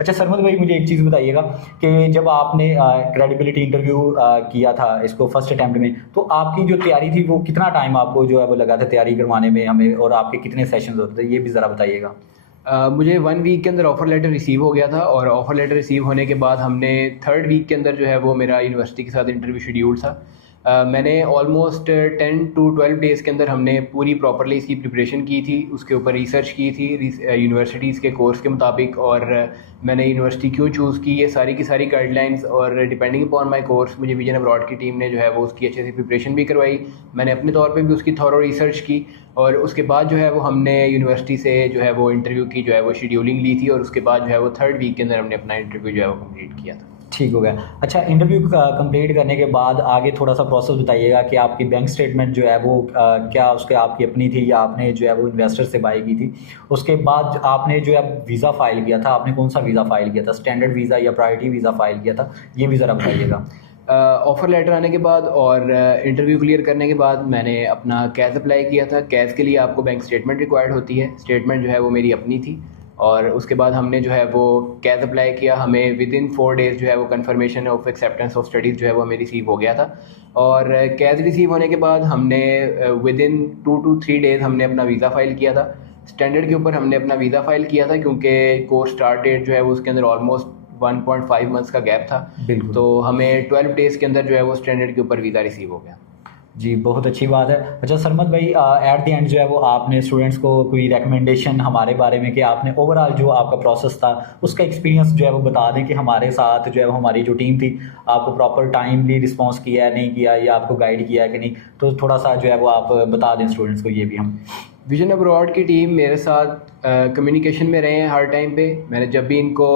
अच्छा सरमद भाई, मुझे एक चीज़ बताइएगा कि जब आपने क्रेडिबिलिटी इंटरव्यू किया था इसको फर्स्ट अटेम्प्ट में, तो आपकी जो तैयारी थी वो कितना टाइम आपको जो है वो लगा था तैयारी करवाने में हमें, और आपके कितने सेशंस होते थे, ये भी ज़रा बताइएगा। मुझे 1 वीक के अंदर ऑफ़र लेटर रिसीव हो गया था, और ऑफ़र लेटर रिसीव होने के बाद हमने 3rd वीक के अंदर जो है वो मेरा यूनिवर्सिटी के साथ इंटरव्यू शेड्यूल था। मैंने ऑलमोस्ट 10 to 12 डेज़ के अंदर हमने पूरी प्रॉपरली इसकी प्रिपरेशन की थी, उसके ऊपर रिसर्च की थी यूनिवर्सिटीज़ के कोर्स के मुताबिक, और मैंने यूनिवर्सिटी क्यों चूज़ की, ये सारी की सारी गाइडलाइंस, और डिपेंडिंग अपॉन माय कोर्स मुझे विजन अब्रॉड की टीम ने जो है वो उसकी अच्छे से प्रिपरेशन भी करवाई। मैंने अपने तौर पे भी उसकी थॉरो रिसर्च की, और उसके बाद जो है वो हमने यूनिवर्सिटी से जो है वो इंटरव्यू की जो है वो शेड्यूलिंग ली थी, और उसके बाद जो है वो 3rd वीक के अंदर हमने अपना इंटरव्यू जो है वो कंप्लीट किया था। ठीक हो गया। अच्छा, इंटरव्यू कंप्लीट करने के बाद आगे थोड़ा सा प्रोसेस बताइएगा कि आपकी बैंक स्टेटमेंट जो है वो क्या उसके आपकी अपनी थी या आपने जो है वो इन्वेस्टर से बाई की थी। उसके बाद आपने जो है वीज़ा फ़ाइल किया था, आपने कौन सा वीज़ा फ़ाइल किया था, स्टैंडर्ड वीज़ा या प्रायोरिटी वीज़ा फ़ाइल किया था, ये भी ज़रा बताइएगा। ऑफ़र लेटर आने के बाद और इंटरव्यू क्लियर करने के बाद मैंने अपना कैज़ अप्लाई किया था। कैज़ के लिए आपको बैंक स्टेटमेंट रिक्वायर्ड होती है, स्टेटमेंट जो है वो मेरी अपनी थी, और उसके बाद हमने जो है वो कैज़ अप्लाई किया। हमें विदिन 4 डेज़ जो है वो confirmation of acceptance of studies जो है वो हमें रिसीव हो गया था, और कैज़ रिसीव होने के बाद हमने विदिन 2 to 3 डेज़ हमने अपना वीज़ा फ़ाइल किया था। स्टैंडर्ड के ऊपर हमने अपना वीज़ा फ़ाइल किया था, क्योंकि कोर्स स्टार्ट डेट जो है वो उसके अंदर ऑलमोस्ट 1.5 मंथ्स का गैप था, बिल्कुल। तो हमें 12 डेज़ के अंदर जो है वो स्टैंडर्ड के ऊपर वीज़ा रिसीव हो गया। जी, बहुत अच्छी बात है। अच्छा सरमद भाई, एट द एंड जो है वो आपने स्टूडेंट्स को कोई रिकमेंडेशन हमारे बारे में कि आपने ओवरऑल जो आपका प्रोसेस था उसका एक्सपीरियंस जो है वो बता दें कि हमारे साथ जो है वो हमारी जो टीम थी आपको प्रॉपर टाइमली रिस्पॉन्स किया है नहीं किया, या आपको गाइड किया है कि नहीं, तो थोड़ा सा जो है वो आप बता दें स्टूडेंट्स को, ये भी हम। विजन अब्रॉड की टीम मेरे साथ कम्युनिकेशन में रहे हैं हर टाइम पे। मैंने जब भी इनको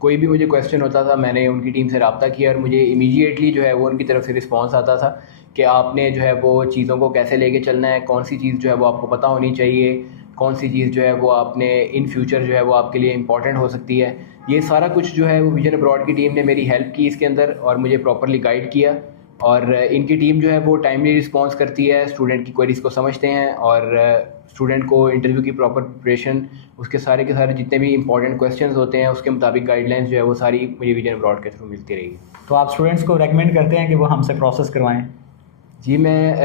कोई भी मुझे क्वेश्चन होता था, मैंने उनकी टीम से रब्ता किया, और मुझे इमीडिएटली जो है वो उनकी तरफ से रिस्पांस आता था कि आपने जो है वो चीज़ों को कैसे लेके चलना है, कौन सी चीज़ जो है वो आपको पता होनी चाहिए, कौन सी चीज़ जो है वो आपने इन फ्यूचर जो है वो आपके लिए इंपॉर्टेंट हो सकती है। ये सारा कुछ जो है वो विजन अब्रॉड की टीम ने मेरी हेल्प की इसके अंदर, और मुझे प्रॉपरली गाइड किया। और इनकी टीम जो है वो टाइमली रिस्पॉन्स करती है, स्टूडेंट की क्वेरीज़ को समझते हैं, और स्टूडेंट को इंटरव्यू की प्रॉपर प्रिपरेशन, उसके सारे के सारे जितने भी इंपॉर्टेंट क्वेश्चंस होते हैं उसके मुताबिक गाइडलाइंस जो है वो सारी मुझे विजन अब्रॉड के थ्रू मिलती रहेगी। तो आप स्टूडेंट्स को रेकमेंड करते हैं कि वो हमसे प्रोसेस करवाएं? जी, मैं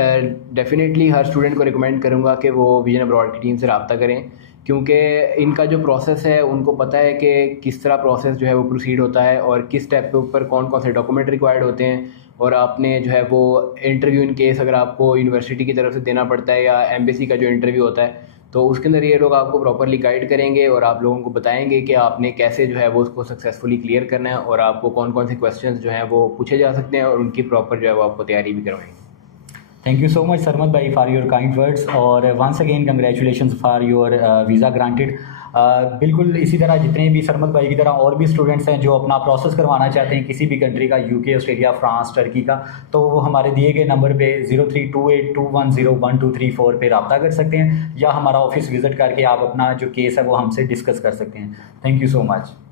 डेफ़िनेटली हर स्टूडेंट को रिकमेंड करूँगा कि वो विजन अब्रॉड की टीम से रब्ता करें, क्योंकि इनका जो प्रोसेस है उनको पता है कि किस तरह प्रोसेस जो है वो प्रोसीड होता है, और किस स्टेप के ऊपर कौन कौन से डॉक्यूमेंट रिक्वायर्ड होते हैं, और आपने जो है वो इंटरव्यू इन केस अगर आपको यूनिवर्सिटी की तरफ से देना पड़ता है या एम्बेसी का जो इंटरव्यू होता है, तो उसके अंदर ये लोग आपको प्रॉपरली गाइड करेंगे, और आप लोगों को बताएंगे कि आपने कैसे जो है वो उसको सक्सेसफुली क्लियर करना है, और आपको कौन कौन से क्वेश्चंस जो हैं वो पूछे जा सकते हैं, और उनकी प्रॉपर जो है वो आपको तैयारी भी करवाएंगे। Thank you so much Sarmad भाई फॉर योर काइंड वर्ड्स, और once again congratulations for your visa granted. बिल्कुल इसी तरह जितने भी सरमद भाई की तरह और भी स्टूडेंट्स हैं जो अपना प्रोसेस करवाना चाहते हैं किसी भी कंट्री का, यूके, ऑस्ट्रेलिया, फ्रांस, टर्की का, तो वो हमारे दिए गए नंबर पे 0328210123 पे रब्ता कर सकते हैं, या हमारा ऑफिस विज़िट करके आप अपना जो केस है वो हमसे डिस्कस कर सकते हैं। Thank you so much.